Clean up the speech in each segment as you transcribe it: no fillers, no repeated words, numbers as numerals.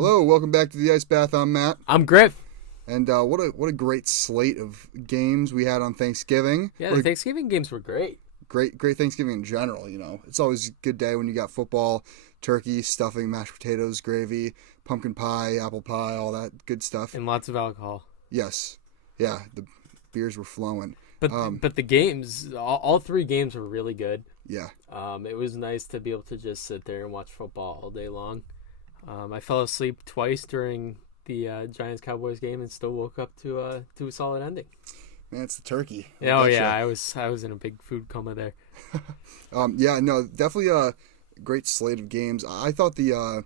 Hello, welcome back to the Ice Bath. I'm Matt. I'm Griff. And what a great slate of games we had on Thanksgiving. Yeah, the Thanksgiving games were great. Great Thanksgiving in general, you know. It's always a good day when you got football, turkey, stuffing, mashed potatoes, gravy, pumpkin pie, apple pie, all that good stuff. And lots of alcohol. Yes. Yeah, the beers were flowing. But the games, all three games were really good. Yeah. It was nice to be able to just sit there and watch football all day long. I fell asleep twice during the Giants-Cowboys game and still woke up to a solid ending. Man, it's the turkey. Oh yeah, I was in a big food coma there. Yeah, no, definitely a great slate of games. I thought the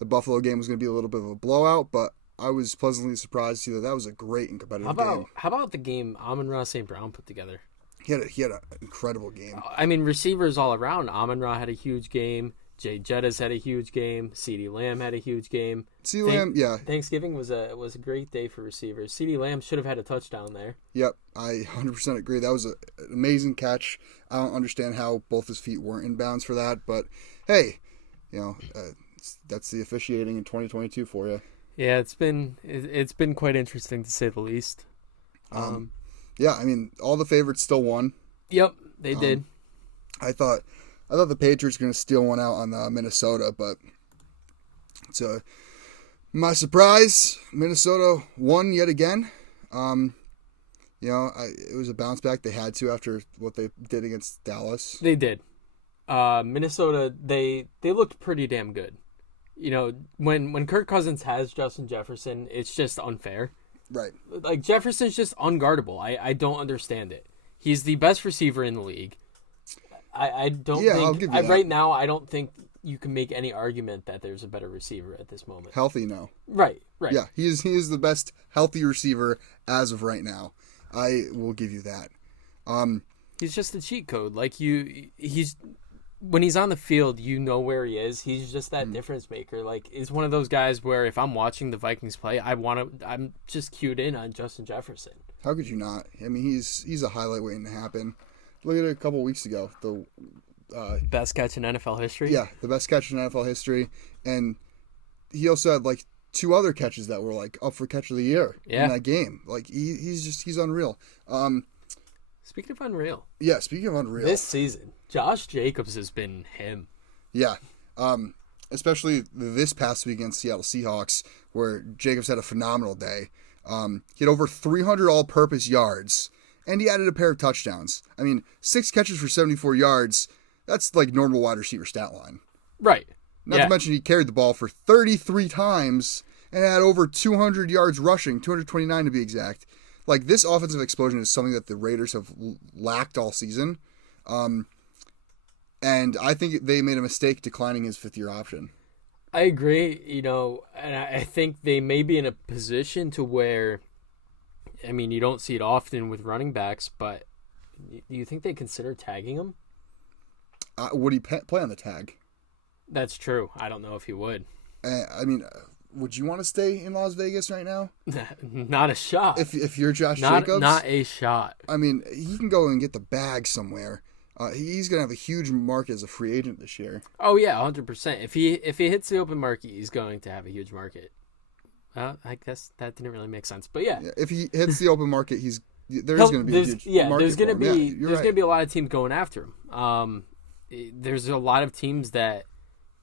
Buffalo game was going to be a little bit of a blowout, but I was pleasantly surprised to see that was a great and competitive game. How about the game Amon-Ra St. Brown put together? He had an incredible game. I mean, receivers all around. Amon-Ra had a huge game. Jay Jettis had a huge game. CeeDee Lamb had a huge game. CeeDee Lamb, yeah. Thanksgiving was a great day for receivers. CeeDee Lamb should have had a touchdown there. Yep, I 100% agree. That was an amazing catch. I don't understand how both his feet weren't in bounds for that, but hey, you know, that's the officiating in 2022 for you. Yeah, it's been quite interesting to say the least. Yeah, I mean, all the favorites still won. Yep, they did. I thought the Patriots were going to steal one out on Minnesota, but to my surprise, Minnesota won yet again. You know, it was a bounce back. They had to after what they did against Dallas. They did. Minnesota, they looked pretty damn good. You know, when Kirk Cousins has Justin Jefferson, it's just unfair. Right. Like, Jefferson's just unguardable. I don't understand it. He's the best receiver in the league. I don't think I'll give you that. Right now I don't think you can make any argument that there's a better receiver at this moment. Healthy, no. Right. Yeah, he is the best healthy receiver as of right now. I will give you that. He's just a cheat code. Like, he's when he's on the field, you know where he is. He's just that difference maker. Like, he's one of those guys where if I'm watching the Vikings play, I'm just cued in on Justin Jefferson. How could you not? I mean, he's a highlight waiting to happen. Look at it a couple weeks ago. The best catch in NFL history? Yeah, the best catch in NFL history. And he also had like two other catches that were like up for catch of the year in that game. Like he's unreal. Speaking of unreal. Yeah, speaking of unreal. This season, Josh Jacobs has been him. Yeah. Especially this past week against Seattle Seahawks, where Jacobs had a phenomenal day. He had over 300 all-purpose yards. And he added a pair of touchdowns. I mean, 6 catches for 74 yards, that's like normal wide receiver stat line. Right. Not to mention he carried the ball for 33 times and had over 200 yards rushing, 229 to be exact. Like, this offensive explosion is something that the Raiders have lacked all season. And I think they made a mistake declining his fifth-year option. I agree, you know, and I think they may be in a position to where, I mean, you don't see it often with running backs, but do you think they consider tagging him? Would he play on the tag? That's true. I don't know if he would. I mean, would you want to stay in Las Vegas right now? Not a shot. If you're Josh Jacobs? Not a shot. I mean, he can go and get the bag somewhere. He's going to have a huge market as a free agent this year. Oh, yeah, 100%. If he hits the open market, he's going to have a huge market. I guess that didn't really make sense, but yeah. If he hits the open market, there's going to be a huge market. There's going to be going to be a lot of teams going after him. There's a lot of teams that,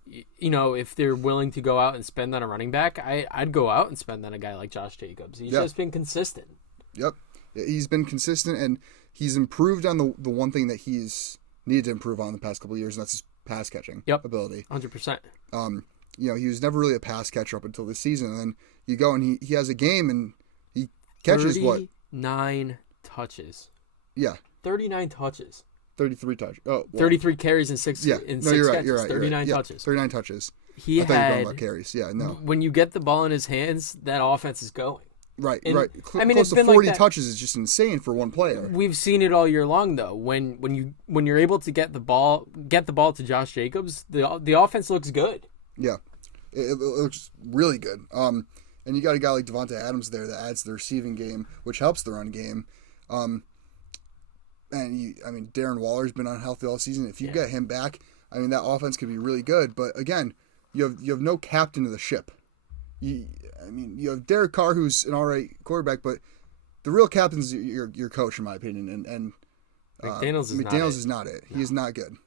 you know, if they're willing to go out and spend on a running back, I'd go out and spend on a guy like Josh Jacobs. He's just been consistent. Yep, he's been consistent, and he's improved on the one thing that he's needed to improve on the past couple of years, and that's his pass catching ability. 100%. You know, he was never really a pass catcher up until this season, and then you go and he has a game and he catches 39 touches. Yeah. 39 touches. 33 touches. Oh, well. 33 carries in six you're catches. Right, you're right. 39 touches. 39 touches. I thought you were talking about carries. Yeah, no. When you get the ball in his hands, that offense is going. Right. I mean, close it's to been 40 like touches is just insane for one player. We've seen it all year long, though. When you're able to get the ball to Josh Jacobs, the offense looks good. Yeah, it looks really good. And you got a guy like Devontae Adams there that adds the receiving game, which helps the run game. And Darren Waller's been unhealthy all season. If you get him back, I mean, that offense could be really good. But again, you have no captain of the ship. You have Derek Carr, who's an all right quarterback, but the real captain's your coach, in my opinion, and McDaniels is not it. No. He is not good.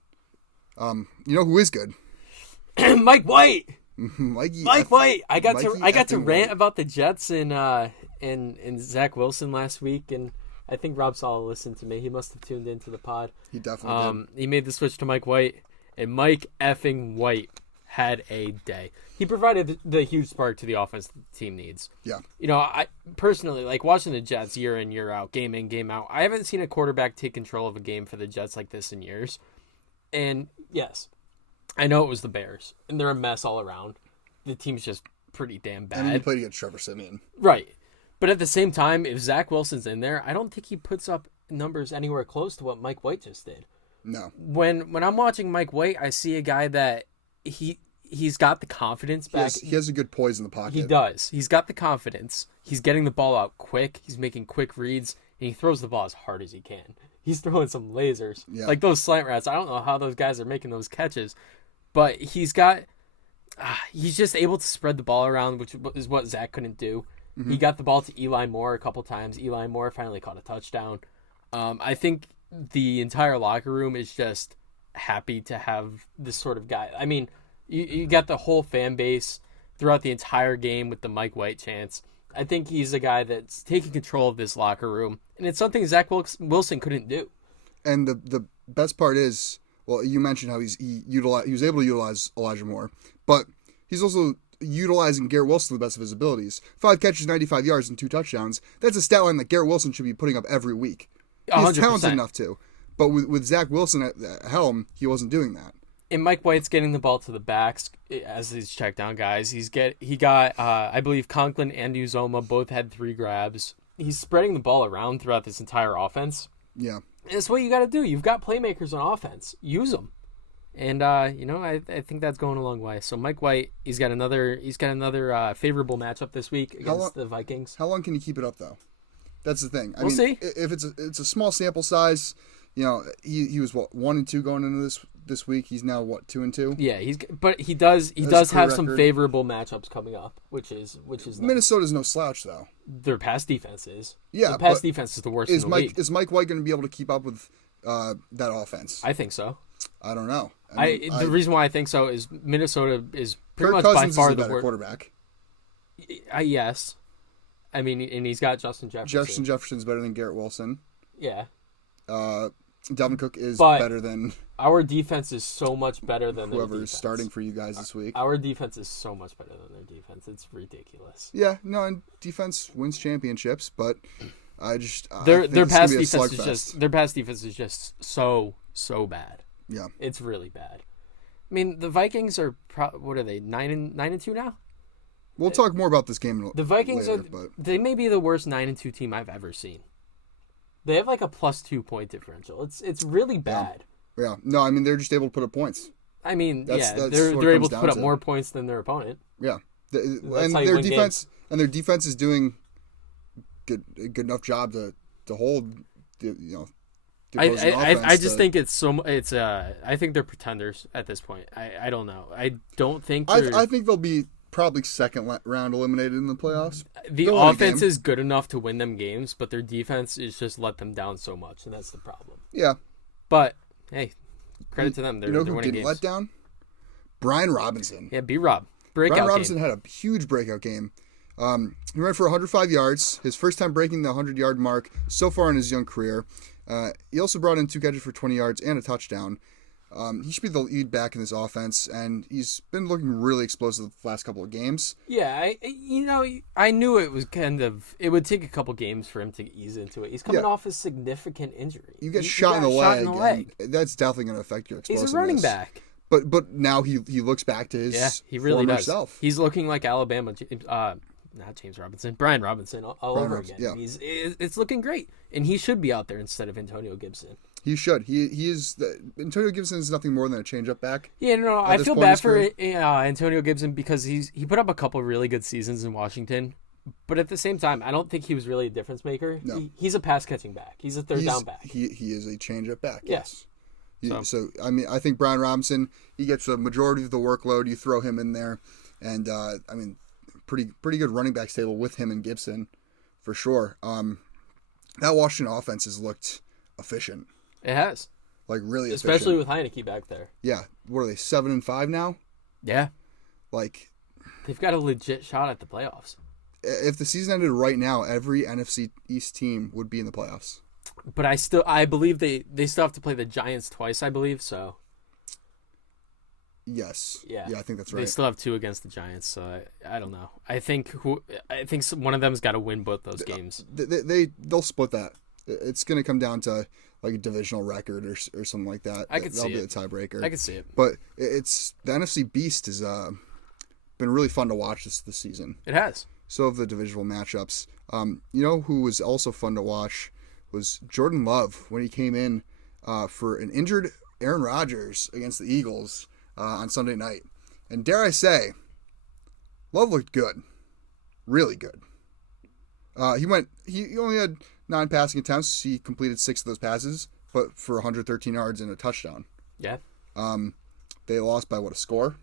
You know who is good? Mike White. Mike White. I got to rant about the Jets and Zach Wilson last week, and I think Rob Sala listened to me. He must have tuned into the pod. He definitely did. He made the switch to Mike White, and Mike effing White had a day. He provided the huge spark to the offense the team needs. Yeah. I personally like watching the Jets year in, year out, game in, game out. I haven't seen a quarterback take control of a game for the Jets like this in years. And yes, I know it was the Bears, and they're a mess all around. The team's just pretty damn bad. And he played against Trevor Siemian. Right. But at the same time, if Zach Wilson's in there, I don't think he puts up numbers anywhere close to what Mike White just did. No. When I'm watching Mike White, I see a guy that he's got the confidence back. He has a good poise in the pocket. He does. He's got the confidence. He's getting the ball out quick. He's making quick reads, and he throws the ball as hard as he can. He's throwing some lasers. Yeah. Like those slant routes. I don't know how those guys are making those catches, but he's just able to spread the ball around, which is what Zach couldn't do. Mm-hmm. He got the ball to Eli Moore a couple times. Eli Moore finally caught a touchdown. I think the entire locker room is just happy to have this sort of guy. I mean, you got the whole fan base throughout the entire game with the Mike White chants. I think he's a guy that's taking control of this locker room, and it's something Zach Wilson couldn't do. And the best part is, well, you mentioned how he was able to utilize Elijah Moore, but he's also utilizing Garrett Wilson to the best of his abilities. 5 catches, 95 yards, and 2 touchdowns. That's a stat line that Garrett Wilson should be putting up every week. He's 100%. Talented enough to. But with Zach Wilson at the helm, he wasn't doing that. And Mike White's getting the ball to the backs as these check down guys. He got I believe Conklin and Uzoma both had 3 grabs. He's spreading the ball around throughout this entire offense. Yeah. And it's what you got to do. You've got playmakers on offense. Use them. And I think that's going a long way. So Mike White, he's got another favorable matchup this week against the Vikings. How long can you keep it up though? That's the thing. We'll see. If it's a small sample size, he was 1-2 going into this week. He's now 2-2. Yeah, he does have some favorable matchups coming up, which is nice. Minnesota's no slouch though. Their pass defense is. Yeah, the pass defense is the worst in the league. Is Mike White going to be able to keep up with that offense? I think so. I don't know. The reason why I think so is Minnesota is pretty Kirk much Cousins by far is the better quarterback. Yes. I mean, and he's got Justin Jefferson. Jefferson's better than Garrett Wilson. Yeah. Dalvin Cook is better than our defense is so much better than whoever's starting for you guys this week. Our defense is so much better than their defense. It's ridiculous. Yeah, no, and defense wins championships, but their pass defense is just so bad. Yeah, it's really bad. I mean, the Vikings are what are they 9-2 now? We'll talk more about this game. The Vikings later, they may be the worst 9-2 team I've ever seen. They have like a +2 point differential. It's really bad. Yeah. No, I mean they're just able to put up points. I mean, they're able to put up more points than their opponent. Yeah, and their defense is doing good enough job to hold. I just think I think they're pretenders at this point. I don't know. I don't think. I think they'll be probably second round eliminated in the playoffs. The offense is good enough to win them games, but their defense is just let them down so much, and that's the problem. Yeah. But hey, credit to them. They're who winning didn't games. let down? Brian Robinson. Yeah, B-Rob. Breakout Brian Robinson game. had a huge breakout game. He ran for 105 yards, his first time breaking the 100-yard mark so far in his young career. He also brought in 2 catches for 20 yards and a touchdown. He should be the lead back in this offense, and he's been looking really explosive the last couple of games. Yeah, I knew it was it would take a couple games for him to ease into it. He's coming off a significant injury. You get shot in the leg. That's definitely going to affect your explosiveness. He's a running back. But now he looks back to his he really does. Self. He's looking like Alabama. Not James Robinson, Brian Robinson all over again. Yeah. It's looking great, and he should be out there instead of Antonio Gibson. He should. He is. Antonio Gibson is nothing more than a change-up back. Yeah, no, I feel bad for Antonio Gibson because he put up a couple really good seasons in Washington, but at the same time, I don't think he was really a difference maker. No. He's a pass-catching back. He's a third down back. He is a change-up back. Yes. So I mean, I think Brian Robinson, he gets the majority of the workload. You throw him in there, and pretty good running back stable with him and Gibson, for sure. That Washington offense has looked efficient. It has. Like, really Especially efficient. with Heineke back there. Yeah. What are they, 7-5 now? Yeah. Like, they've got a legit shot at the playoffs. if the season ended right now, every NFC East team would be in the playoffs. But I believe they still have to play the Giants twice, I believe, so. Yes. Yeah. Yeah, I think that's right. They still have 2 against the Giants, so I don't know. I think one of them's got to win both those games. They'll split that. It's going to come down to like a divisional record or something like that. I could see That'll be it. the tiebreaker. I could see it. But it's the NFC Beast has been really fun to watch this season. It has. So have the divisional matchups. You know who was also fun to watch was Jordan Love when he came in for an injured Aaron Rodgers against the Eagles on Sunday night. And dare I say, Love looked good. Really good. He only had 9 passing attempts. He completed 6 of those passes, but for 113 yards and a touchdown. Yeah. They lost by a score?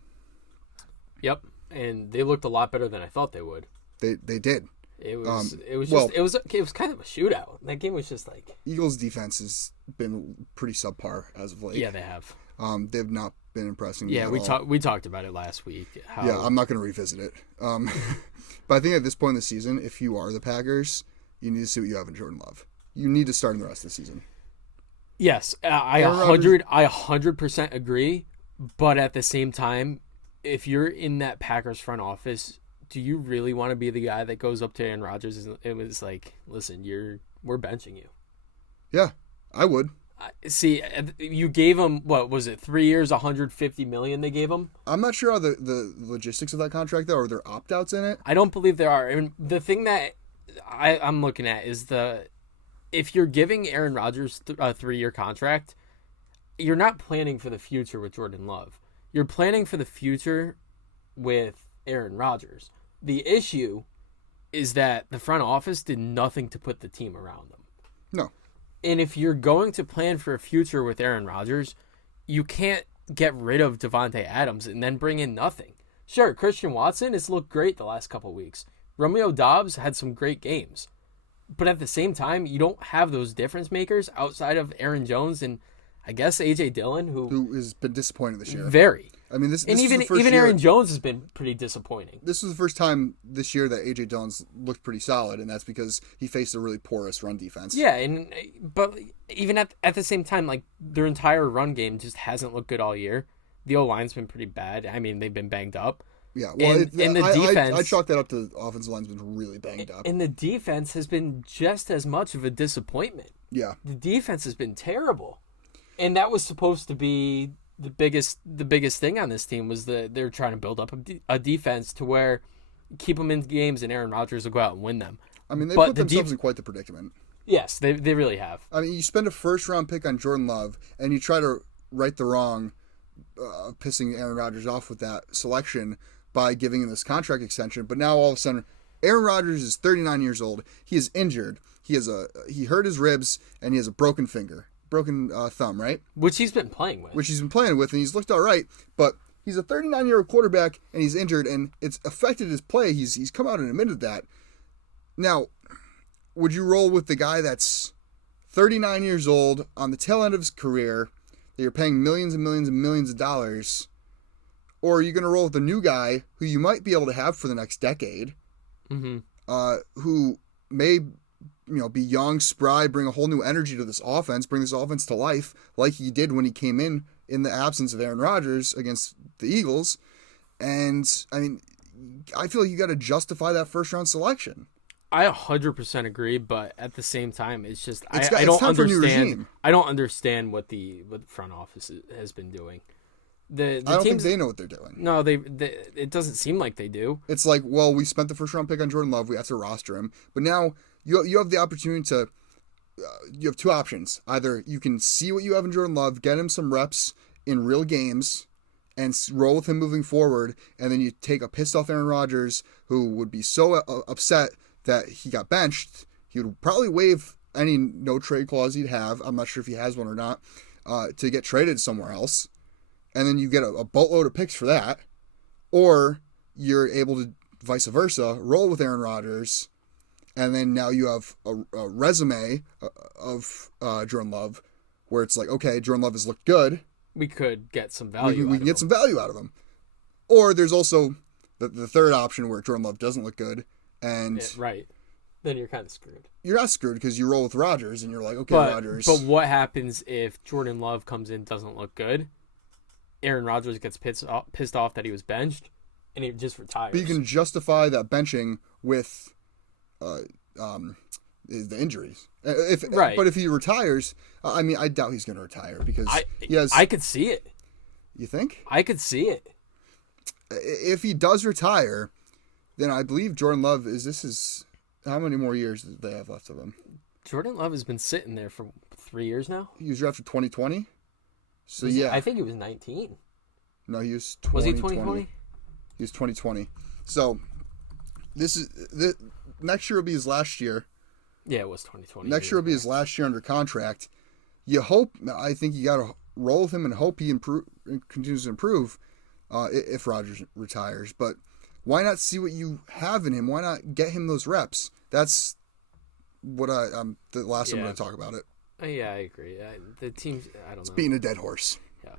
Yep. And they looked a lot better than I thought they would. They did. It was kind of a shootout. That game was just like Eagles defense has been pretty subpar as of late. Yeah, they have. They've not been impressing me. Yeah, we talked about it last week. Yeah, I'm not going to revisit it. But I think at this point in the season, if you are the Packers, you need to see what you have in Jordan Love. You need to start in the rest of the season. Yes, I 100% agree. But at the same time, if you're in that Packers front office, do you really want to be the guy that goes up to Aaron Rodgers and was like, "Listen, we're benching you"? Yeah, I would. See, you gave him, what was it, 3 years, $150 million they gave him? I'm not sure how the logistics of that contract, though. Are there opt-outs in it? I don't believe there are. And the thing that I'm looking at is if you're giving Aaron Rodgers a 3-year contract, you're not planning for the future with Jordan Love. You're planning for the future with Aaron Rodgers. The issue is that the front office did nothing to put the team around them. No. And if you're going to plan for a future with Aaron Rodgers, you can't get rid of Devontae Adams and then bring in nothing. Sure, Christian Watson has looked great the last couple of weeks. Romeo Doubs had some great games. But at the same time, you don't have those difference makers outside of Aaron Jones and I guess A.J. Dillon, who has been disappointed this year. Very. I mean, this and even is the first year, Aaron Jones has been pretty disappointing. This was the first time this year that A.J. Dillon's looked pretty solid, and that's because he faced a really porous run defense. Yeah, but even at the same time, like their entire run game just hasn't looked good all year. The O-line's been pretty bad. I mean, they've been banged up. Yeah, well, and the defense... I chalk that up to the offensive line's been really banged up. And the defense has been just as much of a disappointment. Yeah. The defense has been terrible. And that was supposed to be the biggest thing on this team was they're trying to build up a defense to where keep them in games and Aaron Rodgers will go out and win them. I mean, they put themselves in quite the predicament. Yes, they really have. I mean, you spend a first-round pick on Jordan Love, and you try to right the wrong pissing Aaron Rodgers off with that selection by giving him this contract extension. But now all of a sudden, Aaron Rodgers is 39 years old. He is injured. He hurt his ribs, and he has a broken thumb, right? Which he's been playing with. And he's looked all right, but he's a 39-year-old quarterback, and he's injured, and it's affected his play. He's come out and admitted that. Now, would you roll with the guy that's 39 years old, on the tail end of his career, that you're paying millions and millions and millions of dollars, or are you going to roll with the new guy who you might be able to have for the next decade, who may be young, spry, bring a whole new energy to this offense, bring this offense to life like he did when he came in the absence of Aaron Rodgers against the Eagles. And, I mean, I feel like you got to justify that first-round selection. I 100% agree, but at the same time, it's just I don't understand. I don't understand what the front office has been doing. I don't think they know what they're doing. No, it doesn't seem like they do. It's like, well, we spent the first-round pick on Jordan Love. We have to roster him. But now you have the opportunity to you have 2 options. Either you can see what you have in Jordan Love, get him some reps in real games, and roll with him moving forward, and then you take a pissed-off Aaron Rodgers who would be so upset that he got benched. He would probably waive any no-trade clause he'd have. I'm not sure if he has one or not, to get traded somewhere else. And then you get a boatload of picks for that. Or you're able to vice versa, roll with Aaron Rodgers, and then now you have a resume of Jordan Love where it's like, okay, Jordan Love has looked good. We could get some value. We can get some value out of him. Or there's also the third option where Jordan Love doesn't look good, and right. Then you're kind of screwed. You're not screwed because you roll with Rodgers, and you're like, okay, Rodgers. But what happens if Jordan Love comes in, doesn't look good? Aaron Rodgers gets pissed off that he was benched, and he just retires. But you can justify that benching with the injuries. Right. But if he retires, I mean, I doubt he's going to retire because I could see it. You think? I could see it. If he does retire, then I believe Jordan Love is how many more years do they have left of him? Jordan Love has been sitting there for 3 years now. He was drafted 2020. So I think he was 19. No, he was 2020. Was he 2020? He was 2020. So next year will be his last year. Yeah, it was 2020. Next year will be his last year under contract. I think you got to roll with him and hope he continues to improve if Rodgers retires. But why not see what you have in him? Why not get him those reps? That's what the last time I'm going to talk about it. Yeah, I agree. The team, I don't know. It's beating a dead horse. Yeah.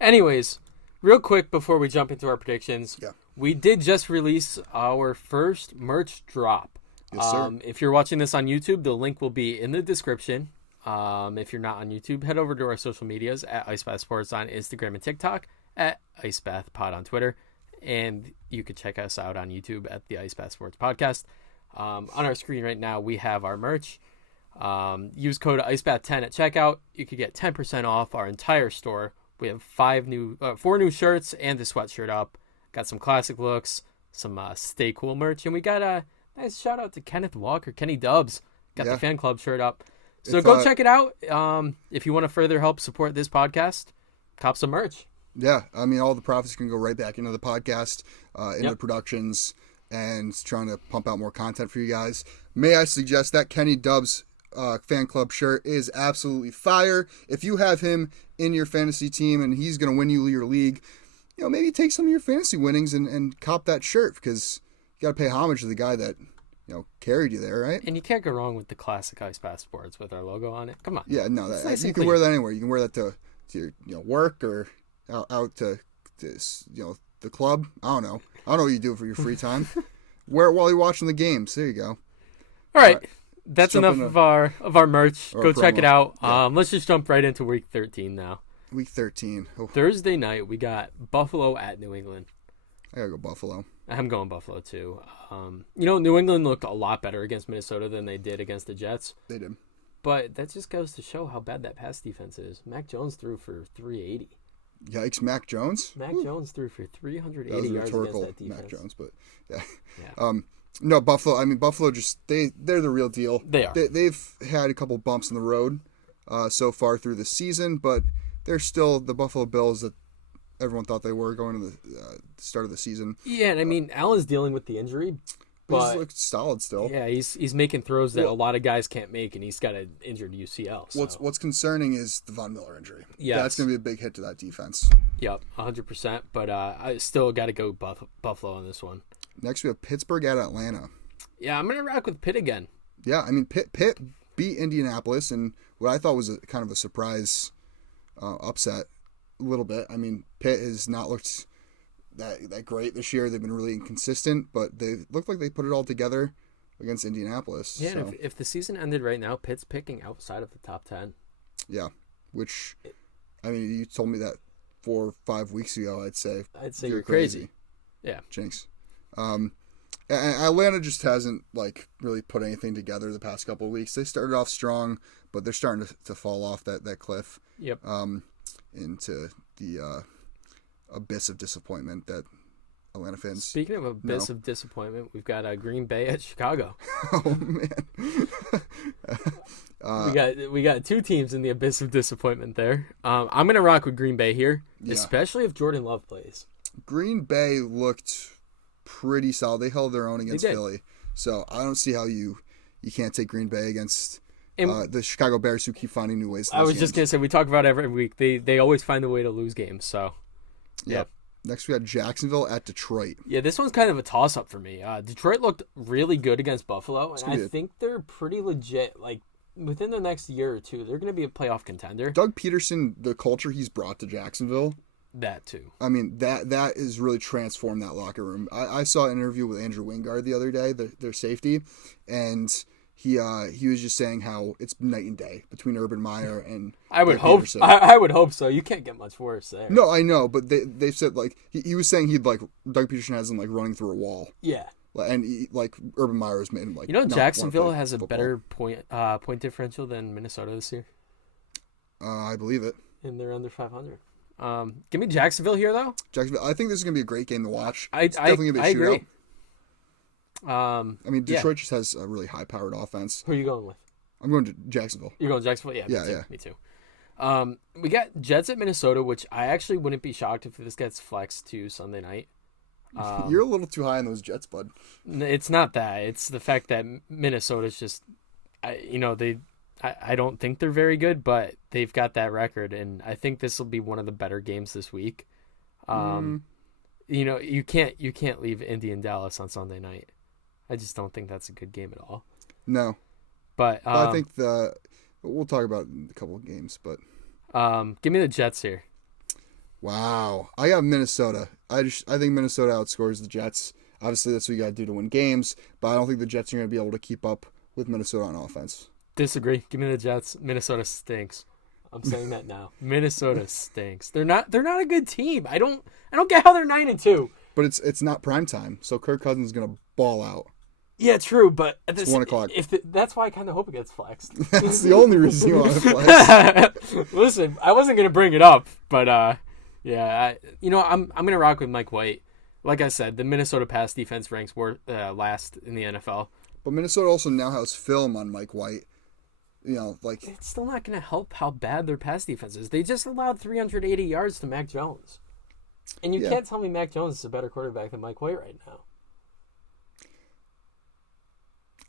Anyways, real quick before we jump into our predictions, we did just release our first merch drop. Yes, sir. If you're watching this on YouTube, the link will be in the description. If you're not on YouTube, head over to our social medias at IceBath Sports on Instagram and TikTok, at IceBathPod on Twitter, and you could check us out on YouTube at the IceBath Sports Podcast. On our screen right now, we have our merch. Use code IceBath10 at checkout. You could get 10% off our entire store. We have 4 new shirts and the sweatshirt up. Got some classic looks, some Stay Cool merch, and we got a nice shout out to Kenneth Walker, Kenny Dubs. Got the fan club shirt up. So go check it out. If you want to further help support this podcast, cop some merch. Yeah, I mean, all the profits can go right back into the podcast, into the productions, and trying to pump out more content for you guys. May I suggest that Kenny Dubs fan club shirt is absolutely fire. If you have him in your fantasy team and he's going to win you your league, maybe take some of your fantasy winnings and cop that shirt because you got to pay homage to the guy that carried you there, right? And you can't go wrong with the classic IceBath Sports with our logo on it. Come on. Yeah, no, nice you can wear that anywhere. You can wear that to your work or out to the club. I don't know what you do for your free time. Wear it while you're watching the games. There you go. All right. That's enough of our merch. Go check it out. Yeah. Let's just jump right into Week 13 now. Week 13. Oh. Thursday night, we got Buffalo at New England. I gotta go Buffalo. I'm going Buffalo too. New England looked a lot better against Minnesota than they did against the Jets. They did. But that just goes to show how bad that pass defense is. Mac Jones threw for 380. Yikes, Mac Jones? Mac Jones threw for 380 yards against that defense. Mac Jones, but yeah. No, Buffalo. I mean, Buffalo they're the real deal. They are. They've had a couple bumps in the road so far through the season, but they're still the Buffalo Bills that everyone thought they were going to the start of the season. Yeah, and I mean, Allen's dealing with the injury, but he looks solid still. Yeah, he's making throws that a lot of guys can't make, and he's got an injured UCL. So. What's concerning is the Von Miller injury. Yeah, that's going to be a big hit to that defense. Yep, 100%. But I still got to go Buffalo on this one. Next, we have Pittsburgh at Atlanta. Yeah, I'm going to rock with Pitt again. Yeah, I mean, Pitt beat Indianapolis, and what I thought was kind of a surprise upset a little bit. I mean, Pitt has not looked that great this year. They've been really inconsistent, but they look like they put it all together against Indianapolis. Yeah, so. and if the season ended right now, Pitt's picking outside of the top 10. Yeah, which, I mean, you told me that 4 or 5 weeks ago, I'd say you're crazy. Yeah. Jinx. And Atlanta just hasn't really put anything together the past couple of weeks. They started off strong, but they're starting to fall off that cliff. Yep. Into the abyss of disappointment that Atlanta fans. Speaking of abyss of disappointment, we've got Green Bay at Chicago. Oh man. We got 2 teams in the abyss of disappointment there. I'm gonna rock with Green Bay here, especially if Jordan Love plays. Green Bay looked pretty solid. They held their own against Philly, so I don't see how you can't take Green Bay against the Chicago Bears, who keep finding new ways to lose just gonna say, we talk about it every week. They always find a way to lose games. So yeah. Next, we got Jacksonville at Detroit. Yeah, this one's kind of a toss-up for me. Detroit looked really good against Buffalo, and I think they're pretty legit. Like, within the next year or two, they're going to be a playoff contender. Doug Peterson, the culture he's brought to Jacksonville. That, too. I mean, that has really transformed that locker room. I saw an interview with Andrew Wingard the other day, their safety, and he was just saying how it's night and day between Urban Meyer and I would hope so. You can't get much worse there. No, I know, but they've said like he was saying he'd like Doug Peterson has him like running through a wall. Yeah. And like Urban Meyer has made him like Jacksonville has a better point differential than Minnesota this year. I believe it. And they're under 500. Give me Jacksonville here though. Jacksonville. I think this is gonna be a great game to watch. It's definitely gonna be a shootout. Agree. I mean, Detroit just has a really high-powered offense. Who are you going with? I'm going to Jacksonville. You're going Jacksonville? Yeah. Yeah. Me too. We got Jets at Minnesota, which I actually wouldn't be shocked if this gets flexed to Sunday night. You're a little too high on those Jets, bud. It's not that. It's the fact that Minnesota's just, I don't think they're very good, but they've got that record, and I think this will be one of the better games this week. You can't leave Indy and Dallas on Sunday night. I just don't think that's a good game at all. No. But I think we'll talk about it in a couple of games, but give me the Jets here. Wow. I got Minnesota. I think Minnesota outscores the Jets. Obviously that's what you got to do to win games, but I don't think the Jets are going to be able to keep up with Minnesota on offense. Disagree. Give me the Jets. Minnesota stinks. I'm saying that now. Minnesota stinks. They're not a good team. I don't get how they're 9-2. But it's not prime time, so Kirk Cousins is going to ball out. Yeah, true, but at it's 1 o'clock. That's why I kind of hope it gets flexed. That's the only reason you want to flex. Listen, I wasn't going to bring it up, but I'm going to rock with Mike White. Like I said, the Minnesota pass defense ranks last in the NFL. But Minnesota also now has film on Mike White. It's still not going to help how bad their pass defense is. They just allowed 380 yards to Mac Jones. And you can't tell me Mac Jones is a better quarterback than Mike White right now.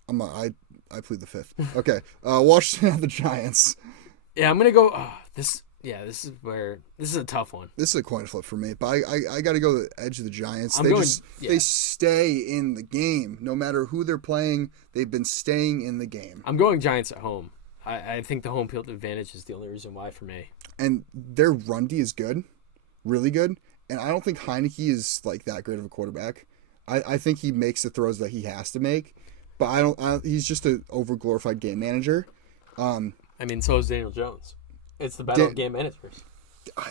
I plead the fifth. Okay, Washington at the Giants. Yeah, I'm gonna go. This is a tough one. This is a coin flip for me, but I got to go the edge of the Giants. They stay in the game no matter who they're playing. They've been staying in the game. I'm going Giants at home. I think the home field advantage is the only reason why for me. And their run D is good, really good. And I don't think Heineke is like that great of a quarterback. I think he makes the throws that he has to make. But he's just an overglorified game manager. So is Daniel Jones. It's the battle of game managers.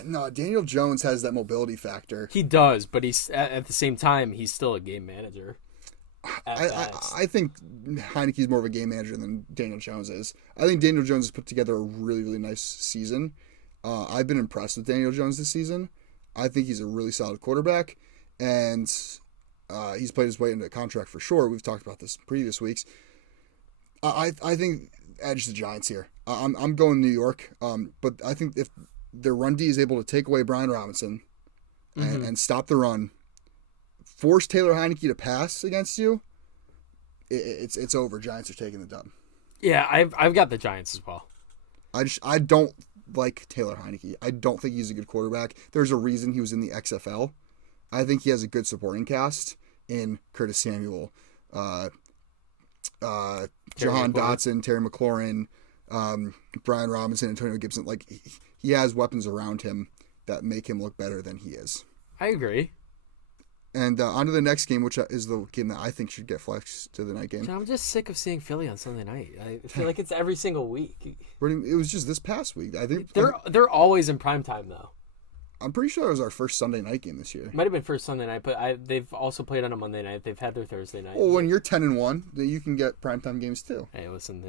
No, Daniel Jones has that mobility factor. He does, but he's at the same time he's still a game manager. I think Heineke's more of a game manager than Daniel Jones is. I think Daniel Jones has put together a really, really nice season. I've been impressed with Daniel Jones this season. I think he's a really solid quarterback, and he's played his way into a contract for sure. We've talked about this in previous weeks. I think edge the Giants here. I'm going New York, but I think if their run D is able to take away Brian Robinson and stop the run, force Taylor Heineke to pass against you, it's over. Giants are taking the dub. Yeah, I've got the Giants as well. I don't like Taylor Heineke. I don't think he's a good quarterback. There's a reason he was in the XFL. I think he has a good supporting cast in Curtis Samuel, Jahan Dotson, Terry McLaurin, Brian Robinson, Antonio Gibson. Like he has weapons around him that make him look better than he is. I agree. And on to the next game, which is the game that I think should get flexed to the night game. I'm just sick of seeing Philly on Sunday night. I feel like it's every single week. It was just this past week. I think they're always in prime time though. I'm pretty sure it was our first Sunday night game this year. Might have been first Sunday night, but they've also played on a Monday night. They've had their Thursday night. Well, when you're 10-1, then you can get primetime games too. Hey, listen,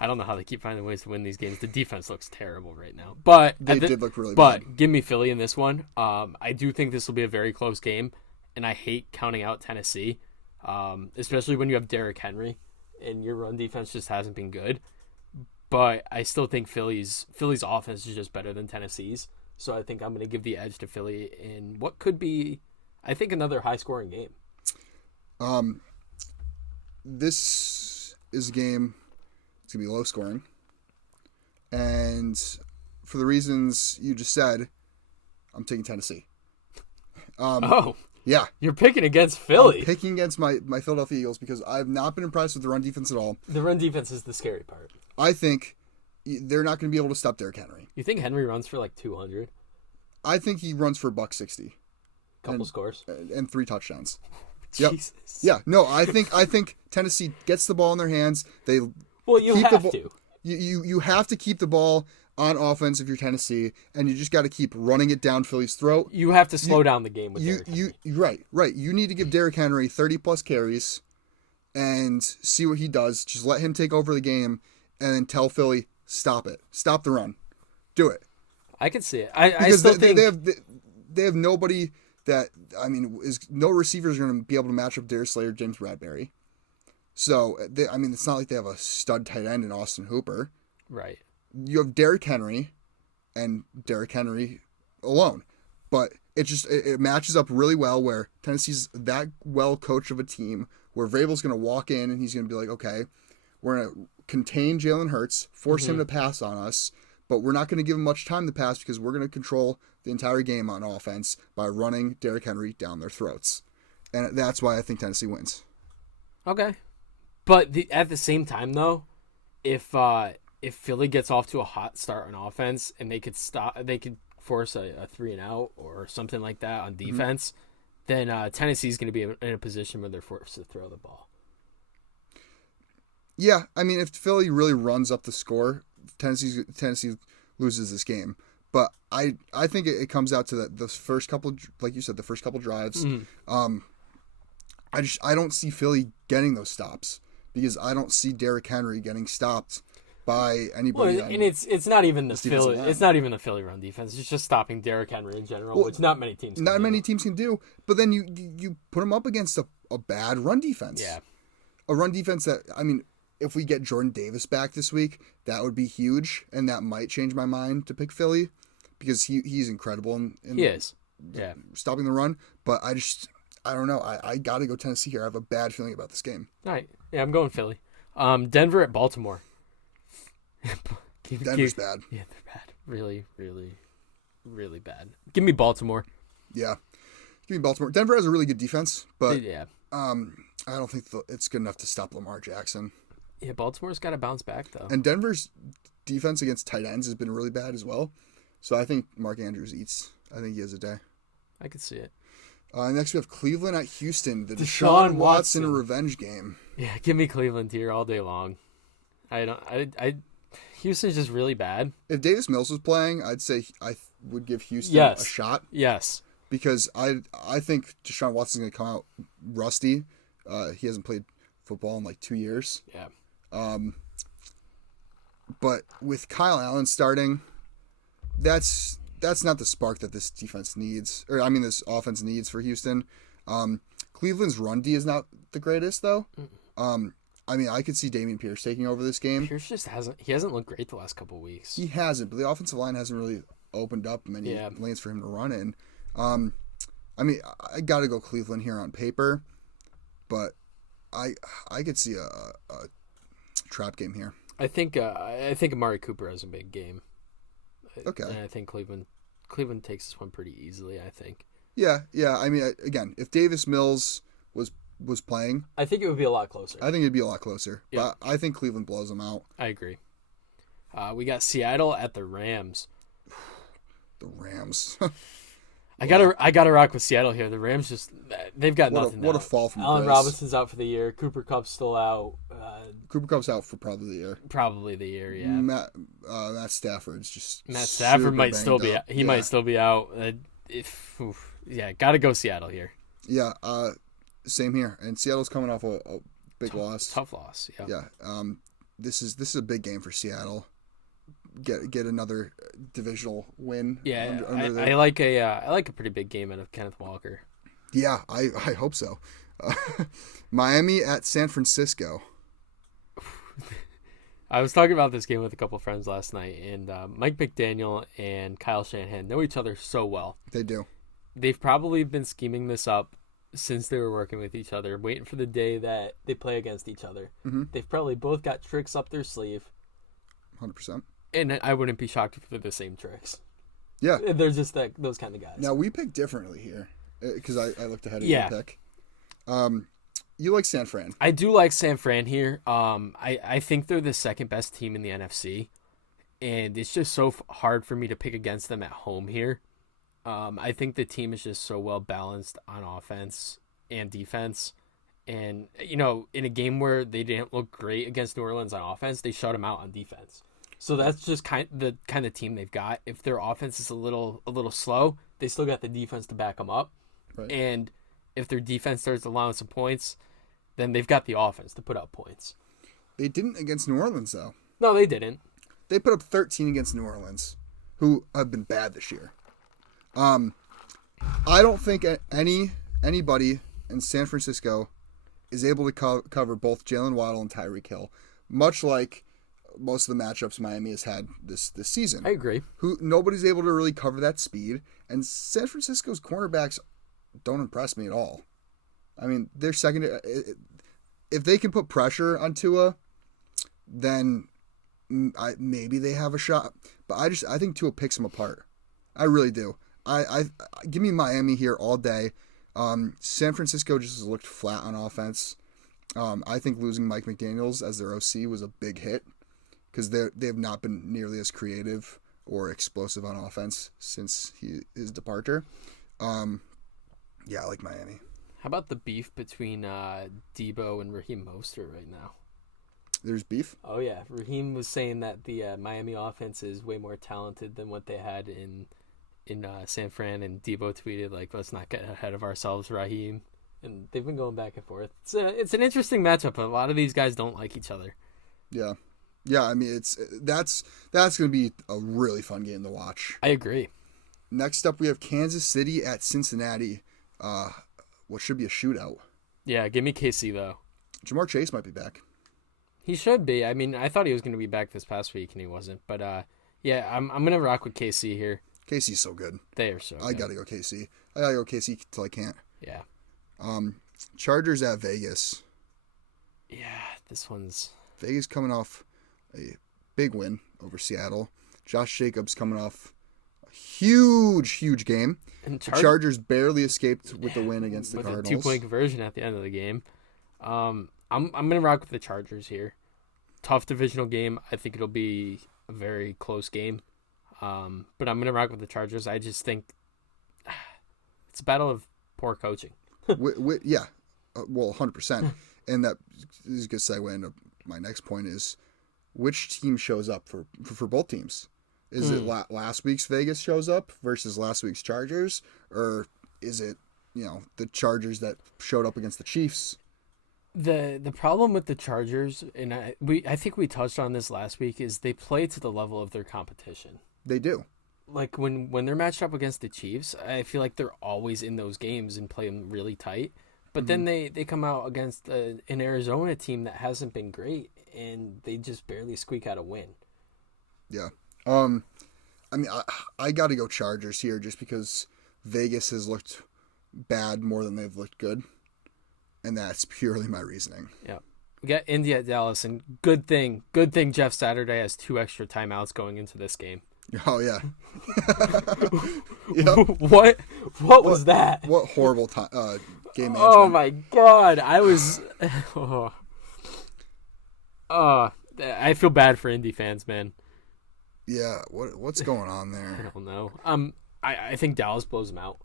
I don't know how they keep finding ways to win these games. The defense looks terrible right now, but they did look really bad. But give me Philly in this one. I do think this will be a very close game, and I hate counting out Tennessee, especially when you have Derrick Henry and your run defense just hasn't been good. But I still think Philly's offense is just better than Tennessee's. So I think I'm going to give the edge to Philly in what could be, I think, another high-scoring game. This is a game, it's going to be low-scoring. And for the reasons you just said, I'm taking Tennessee. Yeah. You're picking against Philly. I'm picking against my Philadelphia Eagles because I've not been impressed with the run defense at all. The run defense is the scary part. I think they're not going to be able to stop Derrick Henry. You think Henry runs for like 200? I think he runs for $160. Couple scores. And 3 touchdowns. Jesus. Yep. Yeah. No, I think Tennessee gets the ball in their hands. You have to. You have to keep the ball on offense if you're Tennessee, and you just got to keep running it down Philly's throat. You have to slow down the game with Derrick Henry. Right. You need to give Derrick Henry 30-plus carries and see what he does. Just let him take over the game, and then tell Philly, stop it. Stop the run. Do it. I can see it. I still think... They have nobody that, no receivers are going to be able to match up Darius Slay or James Bradbury. So, it's not like they have a stud tight end in Austin Hooper. Right. You have Derrick Henry and Derrick Henry alone. But it matches up really well where Tennessee's that well coached of a team where Vrabel's going to walk in and he's going to be like, okay, we're going to contain Jalen Hurts, force him to pass on us, but we're not going to give him much time to pass because we're going to control the entire game on offense by running Derrick Henry down their throats. And that's why I think Tennessee wins. Okay. But at the same time, though, if Philly gets off to a hot start on offense and they could force a 3-and-out or something like that on defense, then Tennessee's going to be in a position where they're forced to throw the ball. Yeah, if Philly really runs up the score, Tennessee loses this game. But I think it comes out to the first couple, like you said, the first couple drives. I don't see Philly getting those stops because I don't see Derrick Henry getting stopped by anybody. Well, and it's not even the Philly. It's not even the Philly run defense. It's just stopping Derrick Henry in general, which not many teams. Many teams can do. But then you put him up against a bad run defense. Yeah, a run defense that if we get Jordan Davis back this week, that would be huge, and that might change my mind to pick Philly because he's incredible in he is. Stopping the run. But I don't know. I got to go Tennessee here. I have a bad feeling about this game. All right. Yeah, I'm going Philly. Denver at Baltimore. Denver's bad. Yeah, they're bad. Really, really, really bad. Give me Baltimore. Yeah. Give me Baltimore. Denver has a really good defense, but I don't think it's good enough to stop Lamar Jackson. Yeah, Baltimore's got to bounce back, though. And Denver's defense against tight ends has been really bad as well. So I think Mark Andrews I think he has a day. I could see it. Next we have Cleveland at Houston. The Deshaun Watson revenge game. Yeah, give me Cleveland here all day long. Houston's just really bad. If Davis Mills was playing, I'd say I would give Houston a shot. Yes. Because I think Deshaun Watson's going to come out rusty. He hasn't played football in like 2 years. Yeah. But with Kyle Allen starting, that's not the spark that this defense needs, or this offense needs for Houston. Cleveland's run D is not the greatest though. I could see Dameon Pierce taking over this game. Pierce just hasn't looked great the last couple of weeks. He hasn't, but the offensive line hasn't really opened up many lanes for him to run in. I got to go Cleveland here on paper, but I could see a trap game here. I think Amari Cooper has a big game. Okay. And I think Cleveland takes this one pretty easily, I think. Yeah. Again, if Davis Mills was playing, I think it would be a lot closer. I think it'd be a lot closer. Yeah. But I think Cleveland blows them out. I agree. We got Seattle at the Rams. The Rams. I gotta rock with Seattle here. The Rams they've got nothing. What a fall from Allen grace. Robinson's out for the year. Cooper Kupp's still out. Cooper Kupp's out for probably the year. Probably the year, yeah. Matt Stafford's just. Matt Stafford might still be. He might still be out. Gotta go Seattle here. Yeah. Same here. And Seattle's coming off a big loss. Tough loss. Yeah. Yeah. This is a big game for Seattle. Get another divisional win. Yeah, I like a pretty big game out of Kenneth Walker. Yeah, I hope so. Miami at San Francisco. I was talking about this game with a couple friends last night, and Mike McDaniel and Kyle Shanahan know each other so well. They do. They've probably been scheming this up since they were working with each other, waiting for the day that they play against each other. Mm-hmm. They've probably both got tricks up their sleeve. 100%. And I wouldn't be shocked if they're the same tricks. Yeah. They're just those kind of guys. Now, we picked differently here. because I looked ahead of Yeah. your pick. You like San Fran. I do like San Fran here. I think they're the second best team in the NFC, and it's just so hard for me to pick against them at home here. I think the team is just so well balanced on offense and defense. And, you know, in a game where they didn't look great against New Orleans on offense, they shut them out on defense. So that's just the kind of team they've got. If their offense is a little slow, they still got the defense to back them up. Right. And if their defense starts allowing some points, then they've got the offense to put up points. They didn't against New Orleans, though. No, they didn't. They put up 13 against New Orleans, who have been bad this year. I don't think anybody in San Francisco is able to cover both Jalen Waddle and Tyreek Hill, much like most of the matchups Miami has had this season. I agree. Nobody's able to really cover that speed, and San Francisco's cornerbacks don't impress me at all. I mean, they're second. If they can put pressure on Tua, then maybe they have a shot. But I think Tua picks them apart. I really do. I give me Miami here all day. San Francisco just has looked flat on offense. I think losing Mike McDaniels as their OC was a big hit because they've not been nearly as creative or explosive on offense since his departure. Yeah, I like Miami. How about the beef between Debo and Raheem Mostert right now? There's beef? Oh, yeah. Raheem was saying that the Miami offense is way more talented than what they had in San Fran, and Debo tweeted, like, let's not get ahead of ourselves, Raheem. And they've been going back and forth. It's an interesting matchup, but a lot of these guys don't like each other. Yeah. Yeah, I mean, that's going to be a really fun game to watch. I agree. Next up, we have Kansas City at Cincinnati. What should be a shootout. Yeah, give me KC, though. Jamar Chase might be back. He should be. I mean, I thought he was going to be back this past week, and he wasn't. But, yeah, I'm going to rock with KC here. KC's so good. They are so good. I got to go KC. I got to go KC till I can't. Yeah. Chargers at Vegas. Yeah, this one's... Vegas coming off a big win over Seattle. Josh Jacobs coming off a huge game. And Chargers barely escaped with the win against the Cardinals. With a 2-point conversion at the end of the game. I'm gonna rock with the Chargers here. Tough divisional game. I think it'll be a very close game. But I'm gonna rock with the Chargers. I just think it's a battle of poor coaching. Yeah, well, 100%. And that is a good segue into my next point is which team shows up for both teams. Is it last week's Vegas shows up versus last week's Chargers, or is it the Chargers that showed up against the Chiefs? The problem with the Chargers, and I think we touched on this last week, is they play to the level of their competition. They do. Like when they're matched up against the Chiefs, I feel like they're always in those games and play them really tight. But then they come out against an Arizona team that hasn't been great, and they just barely squeak out a win. Yeah. I mean, I got to go Chargers here just because Vegas has looked bad more than they've looked good, and that's purely my reasoning. Yeah. We got Indy at Dallas, and good thing Jeff Saturday has 2 extra timeouts going into this game. Oh, yeah. Yep. What was that? What horrible game management. Oh, my God. I was... I feel bad for Indy fans, man. Yeah, what's going on there? I don't know. I think Dallas blows them out.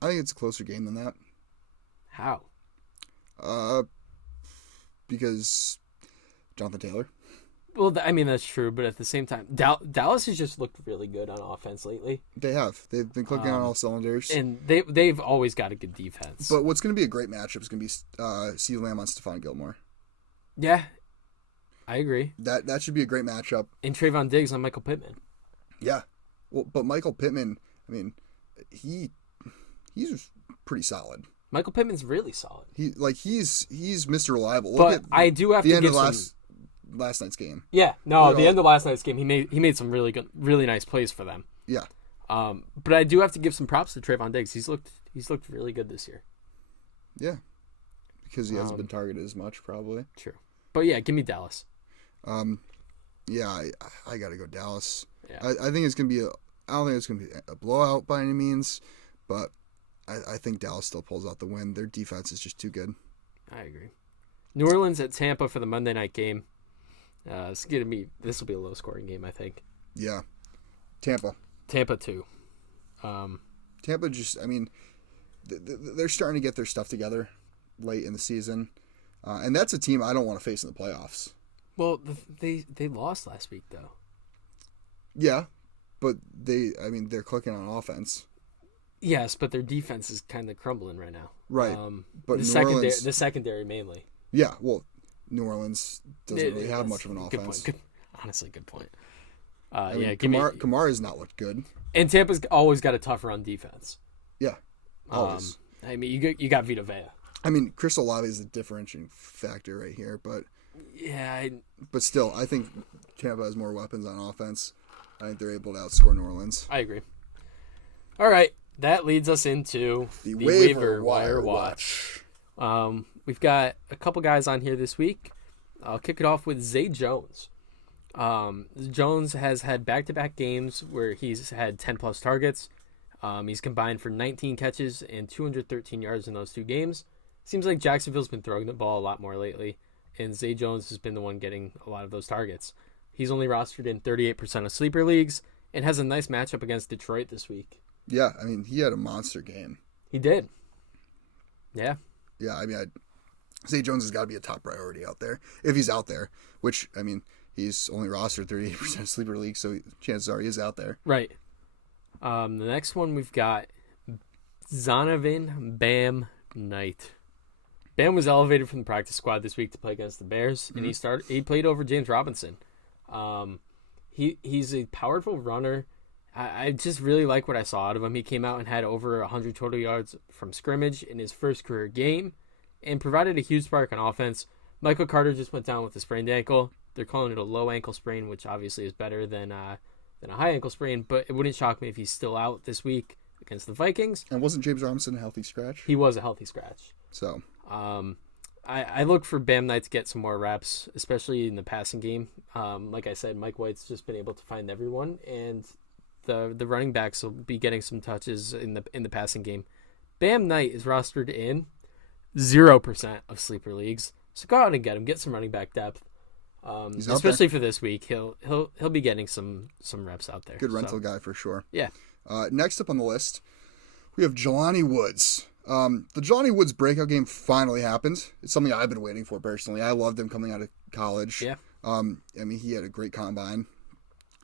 I think it's a closer game than that. How? Because Jonathan Taylor. Well, I mean, that's true, but at the same time, Dallas has just looked really good on offense lately. They have. They've been clicking on all cylinders. And they've always got a good defense. But what's going to be a great matchup is going to be CeeDee Lamb on Stephon Gilmore. Yeah, I agree. That should be a great matchup. And Trayvon Diggs on Michael Pittman. Yeah. Well, but Michael Pittman, I mean, he's pretty solid. Michael Pittman's really solid. He's Mr. Reliable. But I do have to give last night's game. Yeah, no, the end of last night's game, he made some really nice plays for them. Yeah. But I do have to give some props to Trayvon Diggs. He's looked really good this year. Yeah. Because he hasn't been targeted as much, probably. True. But yeah, give me Dallas. Yeah, I got to go Dallas. Yeah. I think it's going to be I don't think it's going to be a blowout by any means, but I think Dallas still pulls out the win. Their defense is just too good. I agree. New Orleans at Tampa for the Monday night game. This will be a low scoring game, I think. Yeah. Tampa 2. Tampa just, I mean, they're starting to get their stuff together late in the season. And that's a team I don't want to face in the playoffs. Well, they lost last week, though. Yeah, but they're clicking on offense. Yes, but their defense is kind of crumbling right now. Right. But the secondary mainly. Yeah, well, New Orleans doesn't really have much of an offense. Honestly, good point. Kamara has not looked good. And Tampa's always got a tough run defense. Yeah, always. You got Vita Vea. I mean, Chris Olave is the differentiating factor right here, but but still, I think Tampa has more weapons on offense. I think they're able to outscore New Orleans. I agree. All right, that leads us into the waiver wire watch. We've got a couple guys on here this week. I'll kick it off with Zay Jones. Jones has had back-to-back games where he's had 10-plus targets. He's combined for 19 catches and 213 yards in those 2 games. Seems like Jacksonville's been throwing the ball a lot more lately, and Zay Jones has been the one getting a lot of those targets. He's only rostered in 38% of sleeper leagues and has a nice matchup against Detroit this week. Yeah, I mean, he had a monster game. He did. Yeah. Yeah, I mean, Zay Jones has got to be a top priority out there, if he's out there, which, I mean, he's only rostered 38% of sleeper leagues, so chances are he is out there. Right. The next one we've got Zonovan Bam Knight. Bam was elevated from the practice squad this week to play against the Bears, and he played over James Robinson. He's a powerful runner. I just really like what I saw out of him. He came out and had over 100 total yards from scrimmage in his first career game and provided a huge spark on offense. Michael Carter just went down with a sprained ankle. They're calling it a low ankle sprain, which obviously is better than a high ankle sprain, but it wouldn't shock me if he's still out this week against the Vikings. And wasn't James Robinson a healthy scratch? He was a healthy scratch. So, I look for Bam Knight to get some more reps, especially in the passing game. Like I said, Mike White's just been able to find everyone, and the running backs will be getting some touches in the passing game. Bam Knight is rostered in 0% of sleeper leagues, so go out and get him. Get some running back depth. Especially for this week, he'll be getting some reps out there. Good rental guy for sure. Yeah. Next up on the list, we have Jelani Woods. The Jelani Woods breakout game finally happened. It's something I've been waiting for personally. I loved him coming out of college. Yeah. I mean, he had a great combine,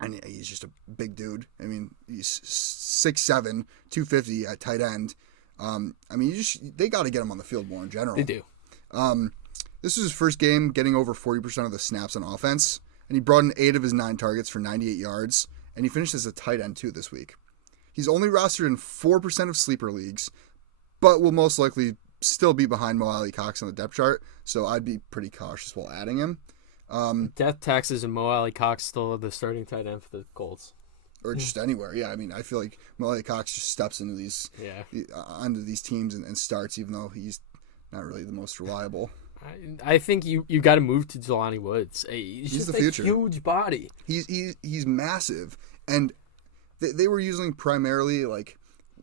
and he's just a big dude. I mean, he's 6'7", 250 at tight end. I mean, they got to get him on the field more in general. They do. This was his first game getting over 40% of the snaps on offense, and he brought in 8 of his 9 targets for 98 yards, and he finished as a tight end too this week. He's only rostered in 4% of sleeper leagues, but will most likely still be behind Mo Alley Cox on the depth chart, so I'd be pretty cautious while adding him. Death taxes and Mo Alley Cox still the starting tight end for the Colts. Or just anywhere, yeah. I mean, I feel like Mo Alley Cox just steps into onto these teams and starts, even though he's not really the most reliable. I think you got to move to Jelani Woods. He's just the future. Huge body. He's massive, and they were using primarily like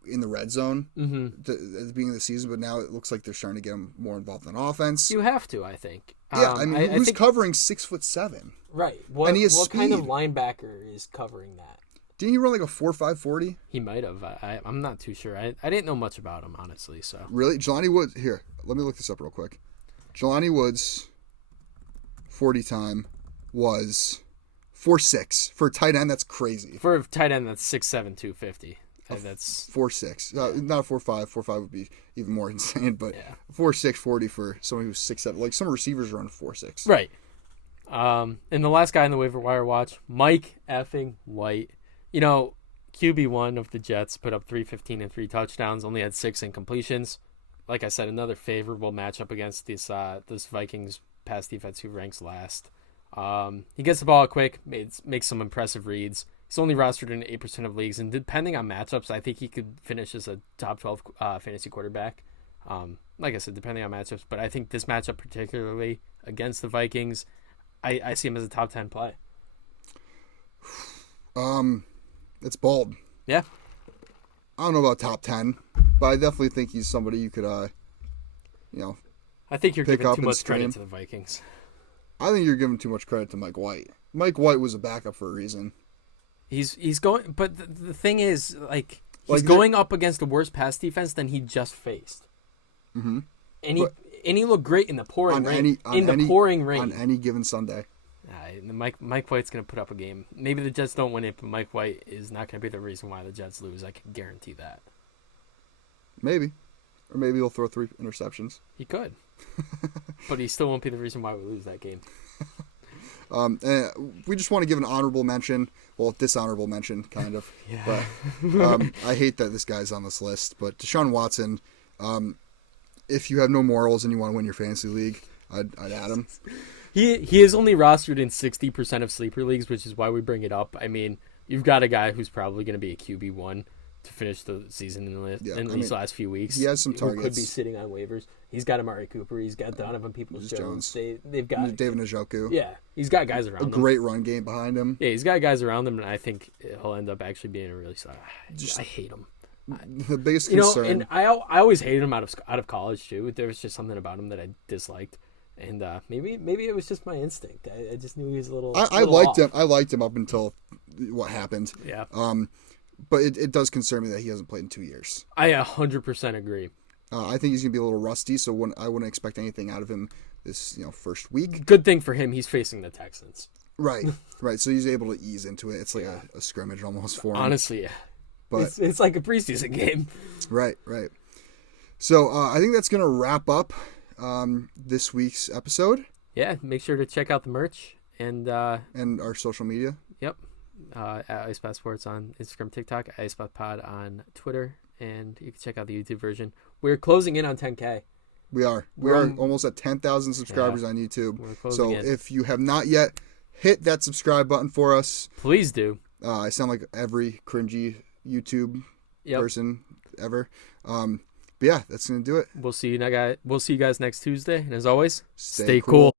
in the red zone at the beginning of the season, but now it looks like they're starting to get him more involved in offense. You have to, I think. Yeah, I mean, who's covering 6'7"? Right. And he has what speed. Kind of linebacker is covering that? Didn't he run like a 4.5 40? He might have. I'm not too sure. I didn't know much about him, honestly. So really, Jelani Woods. Here, let me look this up real quick. Jelani Woods' 40 time was 4.6 for a tight end. That's crazy. For a tight end, that's 6'7", 250. That's 4.6. Not a 4.5. 4.5 would be even more insane. But 4.6 40 for someone who's 6'7". Like some receivers run 4.6. Right. And the last guy on the waiver wire watch, Mike Effing White. You know, QB1 of the Jets put up 315 and 3 touchdowns. Only had 6 incompletions. Like I said, another favorable matchup against this Vikings pass defense who ranks last. He gets the ball out quick, makes some impressive reads. He's only rostered in 8% of leagues, and depending on matchups, I think he could finish as a top 12 fantasy quarterback. Like I said, depending on matchups, but I think this matchup particularly against the Vikings, I see him as a top 10 play. It's bold. Yeah. I don't know about top 10. but I definitely think he's somebody you could, I think you're pick giving up too and much stream. credit to the Vikings. I think you're giving too much credit to Mike White. Mike White was a backup for a reason. He's going, but the thing is, like, he's going up against the worst pass defense than he just faced. Mm-hmm. And he looked great in the pouring rain. On any given Sunday. Mike White's going to put up a game. Maybe the Jets don't win it, but Mike White is not going to be the reason why the Jets lose. I can guarantee that. Maybe. Or maybe he'll throw 3 interceptions. He could. But he still won't be the reason why we lose that game. We just want to give an honorable mention. Well, dishonorable mention, kind of. Yeah. But I hate that this guy's on this list. But Deshaun Watson, if you have no morals and you want to win your fantasy league, I'd add him. He is only rostered in 60% of sleeper leagues, which is why we bring it up. I mean, you've got a guy who's probably going to be a QB1 to finish the season in these last few weeks. He has some targets. Who could be sitting on waivers. He's got Amari Cooper. He's got Donovan Peoples-Jones. They've got David Njoku. Yeah, he's got guys around him. A great run game behind him. Yeah, he's got guys around him, and I think he'll end up actually being a really solid. I hate him. The biggest concern. And I always hated him out of college too. There was just something about him that I disliked. And maybe it was just my instinct. I just knew he was a little. I liked him. I liked him up until what happened. Yeah. But it does concern me that he hasn't played in 2 years. I 100% agree. I think he's gonna be a little rusty, so I wouldn't expect anything out of him this first week. Good thing for him, he's facing the Texans. Right. So he's able to ease into it. It's like a scrimmage almost for him. Honestly, yeah. But it's like a preseason game. Right. So I think that's gonna wrap up this week's episode. Yeah, make sure to check out the merch and our social media. Yep, at IcePath Sports on Instagram, TikTok, IcePath Pod on Twitter, and you can check out the YouTube version. We're closing in on 10K. We are almost at 10,000 subscribers on YouTube. So if you have not yet, hit that subscribe button for us. Please do. I sound like every cringy YouTube person ever. But yeah, that's gonna do it. We'll see you guys next Tuesday, and as always, stay cool.